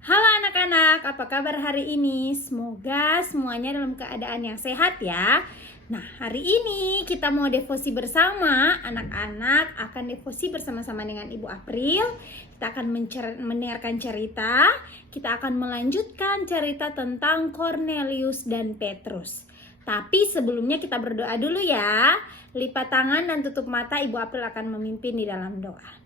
Halo anak-anak, apa kabar hari ini? Semoga semuanya dalam keadaan yang sehat ya. Nah, hari ini kita mau devosi bersama. Anak-anak akan devosi bersama-sama dengan Ibu April. Kita akan mendengarkan cerita. Kita akan melanjutkan cerita tentang Cornelius dan Petrus. Tapi sebelumnya kita berdoa dulu ya. Lipat tangan dan tutup mata, Ibu April akan memimpin di dalam doa.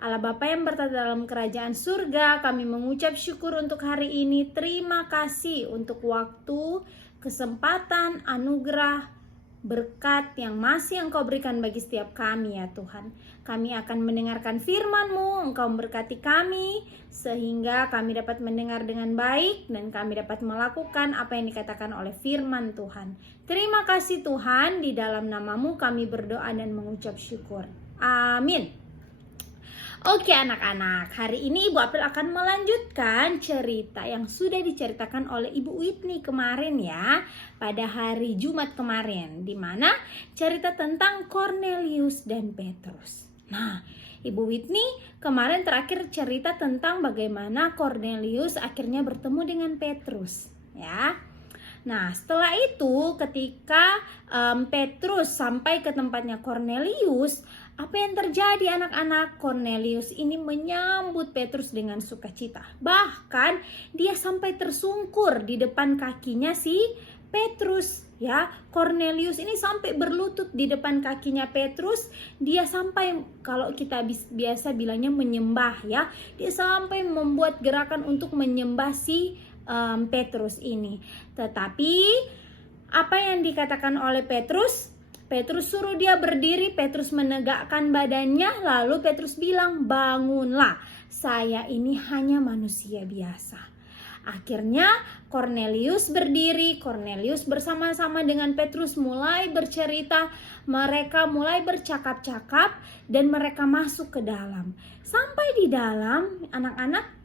Allah Bapa yang bertata dalam kerajaan surga, kami mengucap syukur untuk hari ini. Terima kasih untuk waktu, kesempatan, anugerah, berkat yang masih Engkau berikan bagi setiap kami ya Tuhan. Kami akan mendengarkan firman-Mu, Engkau memberkati kami, sehingga kami dapat mendengar dengan baik dan kami dapat melakukan apa yang dikatakan oleh firman Tuhan. Terima kasih Tuhan, di dalam nama-Mu kami berdoa dan mengucap syukur. Amin. Oke anak-anak, hari ini Ibu April akan melanjutkan cerita yang sudah diceritakan oleh Ibu Whitney kemarin ya, pada hari Jumat kemarin, di mana cerita tentang Cornelius dan Petrus. Nah, Ibu Whitney kemarin terakhir cerita tentang bagaimana Cornelius akhirnya bertemu dengan Petrus ya. Nah, setelah itu ketika Petrus sampai ke tempatnya Cornelius, apa yang terjadi anak-anak? Cornelius ini menyambut Petrus dengan sukacita. Bahkan dia sampai tersungkur di depan kakinya si Petrus ya. Cornelius ini sampai berlutut di depan kakinya Petrus. Dia sampai, kalau kita biasa bilangnya menyembah ya. Dia sampai membuat gerakan untuk menyembah si Petrus ini. Tetapi apa yang dikatakan oleh Petrus? Petrus suruh dia berdiri, Petrus menegakkan badannya, lalu Petrus bilang, "Bangunlah, saya ini hanya manusia biasa." Akhirnya Cornelius berdiri, Cornelius bersama-sama dengan Petrus mulai bercerita, mereka mulai bercakap-cakap dan mereka masuk ke dalam. Sampai di dalam, anak-anak,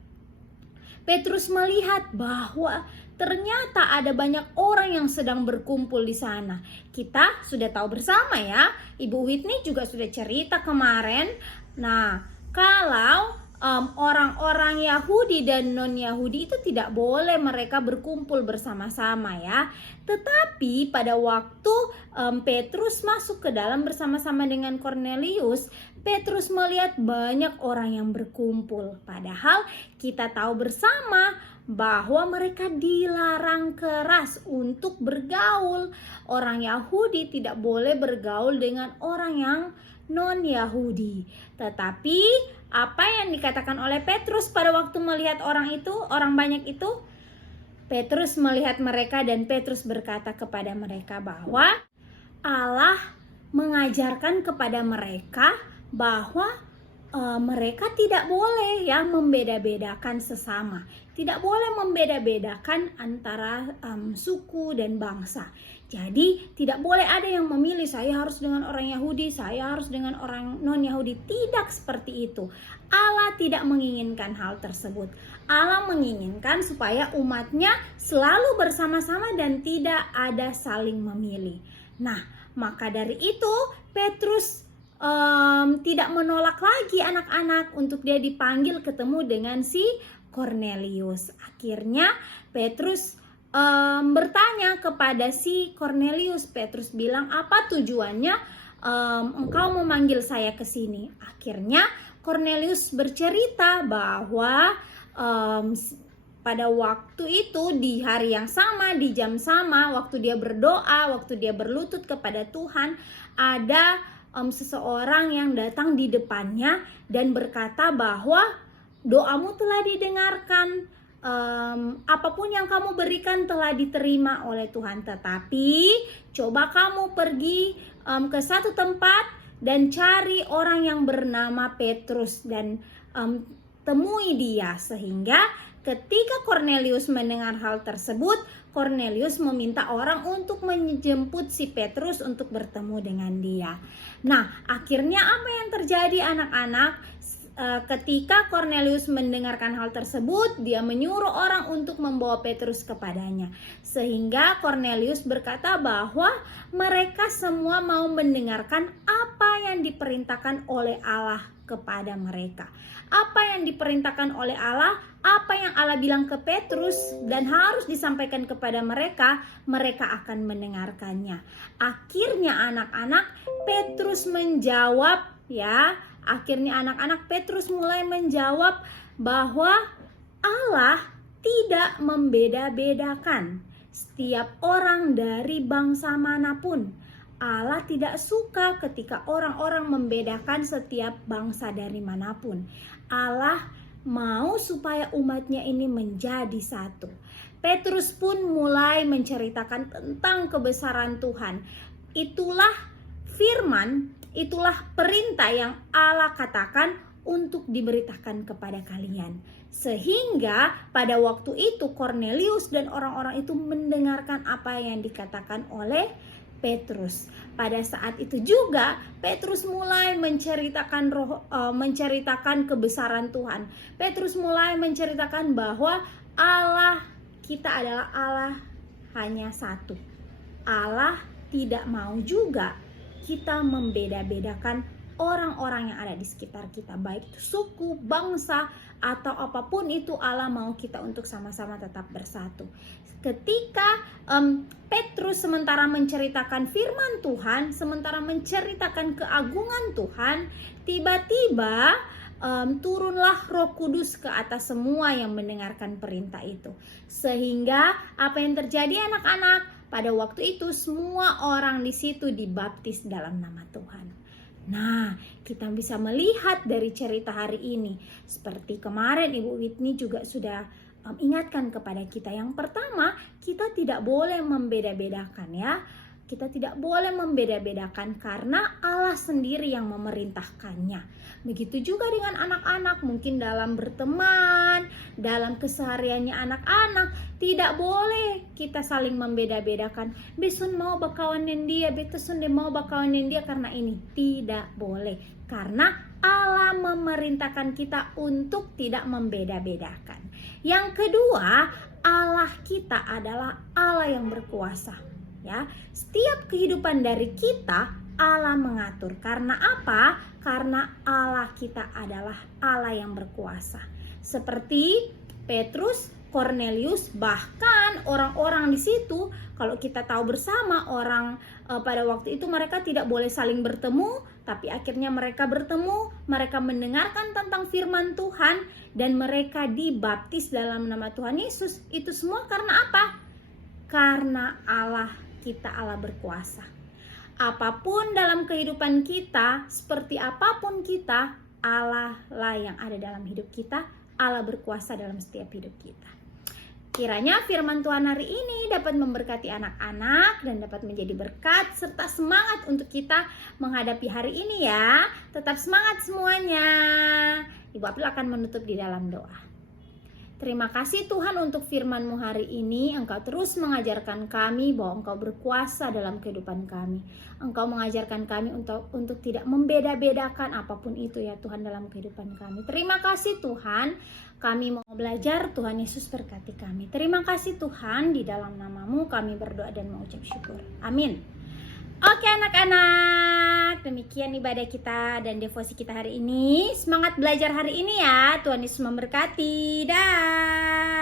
Petrus melihat bahwa ternyata ada banyak orang yang sedang berkumpul di sana. Kita sudah tahu bersama ya, Ibu Whitney juga sudah cerita kemarin. Nah, kalau orang-orang Yahudi dan non-Yahudi itu tidak boleh mereka berkumpul bersama-sama ya. Tetapi pada waktu Petrus masuk ke dalam bersama-sama dengan Cornelius, Petrus melihat banyak orang yang berkumpul. Padahal kita tahu bersama bahwa mereka dilarang keras untuk bergaul. Orang Yahudi tidak boleh bergaul dengan orang yang non-Yahudi. Tetapi apa yang dikatakan oleh Petrus pada waktu melihat orang itu, orang banyak itu? Petrus melihat mereka dan Petrus berkata kepada mereka bahwa Allah mengajarkan kepada mereka bahwa mereka tidak boleh ya membeda-bedakan sesama. Tidak boleh membeda-bedakan antara suku dan bangsa. Jadi tidak boleh ada yang memilih, saya harus dengan orang Yahudi, saya harus dengan orang non-Yahudi. Tidak seperti itu. Allah tidak menginginkan hal tersebut. Allah menginginkan supaya umatnya selalu bersama-sama dan tidak ada saling memilih. Nah, maka dari itu Petrus tidak menolak lagi anak-anak untuk dia dipanggil ketemu dengan si Cornelius. Akhirnya Petrus bertanya kepada si Cornelius. Petrus bilang, "Apa tujuannya engkau memanggil saya ke sini?" Akhirnya Cornelius bercerita bahwa pada waktu itu, di hari yang sama, di jam sama, waktu dia berdoa, waktu dia berlutut kepada Tuhan, ada seseorang yang datang di depannya dan berkata bahwa doamu telah didengarkan, apapun yang kamu berikan telah diterima oleh Tuhan. Tetapi coba kamu pergi ke satu tempat dan cari orang yang bernama Petrus dan temui dia. Sehingga ketika Cornelius mendengar hal tersebut, Cornelius meminta orang untuk menjemput si Petrus untuk bertemu dengan dia. Nah, akhirnya apa yang terjadi anak-anak? ketika Cornelius mendengarkan hal tersebut, dia menyuruh orang untuk membawa Petrus kepadanya. Sehingga Cornelius berkata bahwa mereka semua mau mendengarkan apa yang diperintahkan oleh Allah kepada mereka. Apa yang diperintahkan oleh Allah, apa yang Allah bilang ke Petrus dan harus disampaikan kepada mereka, mereka akan mendengarkannya. Akhirnya anak-anak Petrus menjawab, ya. Akhirnya anak-anak Petrus mulai menjawab bahwa Allah tidak membeda-bedakan setiap orang dari bangsa manapun. Allah tidak suka ketika orang-orang membedakan setiap bangsa dari manapun. Allah mau supaya umatnya ini menjadi satu. Petrus pun mulai menceritakan tentang kebesaran Tuhan. Itulah firman, itulah perintah yang Allah katakan untuk diberitakan kepada kalian. Sehingga pada waktu itu Cornelius dan orang-orang itu mendengarkan apa yang dikatakan oleh Petrus. Pada saat itu juga Petrus mulai menceritakan kebesaran Tuhan. Petrus mulai menceritakan bahwa Allah kita adalah Allah hanya satu. Allah tidak mau juga kita membeda-bedakan orang-orang yang ada di sekitar kita, baik itu suku, bangsa, atau apapun itu. Allah mau kita untuk sama-sama tetap bersatu. Ketika Petrus sementara menceritakan firman Tuhan, sementara menceritakan keagungan Tuhan, tiba-tiba turunlah Roh Kudus ke atas semua yang mendengarkan perintah itu. Sehingga apa yang terjadi anak-anak? Pada waktu itu semua orang di situ dibaptis dalam nama Tuhan. Nah, kita bisa melihat dari cerita hari ini, seperti kemarin Ibu Whitney juga sudah ingatkan kepada kita. Yang pertama, kita tidak boleh membeda-bedakan, ya. Kita tidak boleh membeda-bedakan karena Allah sendiri yang memerintahkannya. Begitu juga dengan anak-anak, mungkin dalam berteman, dalam kesehariannya anak-anak, tidak boleh kita saling membeda-bedakan. Besun mau bakawanin dia, besun dia mau bakawanin dia karena ini. Tidak boleh, karena Allah memerintahkan kita untuk tidak membeda-bedakan. Yang kedua, Allah kita adalah Allah yang berkuasa. Ya, setiap kehidupan dari kita Allah mengatur. Karena apa? Karena Allah kita adalah Allah yang berkuasa. Seperti Petrus, Cornelius, bahkan orang-orang di situ, kalau kita tahu bersama orang pada waktu itu mereka tidak boleh saling bertemu, tapi akhirnya mereka bertemu, mereka mendengarkan tentang firman Tuhan dan mereka dibaptis dalam nama Tuhan Yesus. Itu semua karena apa? Karena Allah kita Allah berkuasa. Apapun dalam kehidupan kita, seperti apapun kita, Allah lah yang ada dalam hidup kita. Allah berkuasa dalam setiap hidup kita. Kiranya firman Tuhan hari ini dapat memberkati anak-anak dan dapat menjadi berkat serta semangat untuk kita menghadapi hari ini, ya. Tetap semangat semuanya. Ibu April akan menutup di dalam doa. Terima kasih Tuhan untuk firman-Mu hari ini. Engkau terus mengajarkan kami bahwa Engkau berkuasa dalam kehidupan kami. Engkau mengajarkan kami untuk tidak membeda-bedakan apapun itu, ya Tuhan, dalam kehidupan kami. Terima kasih Tuhan. Kami mau belajar, Tuhan Yesus berkati kami. Terima kasih Tuhan, di dalam nama-Mu kami berdoa dan mengucap syukur. Amin. Oke anak-anak, demikian ibadah kita dan devosi kita hari ini. Semangat belajar hari ini ya. Tuhan Yesus memberkati. Dah.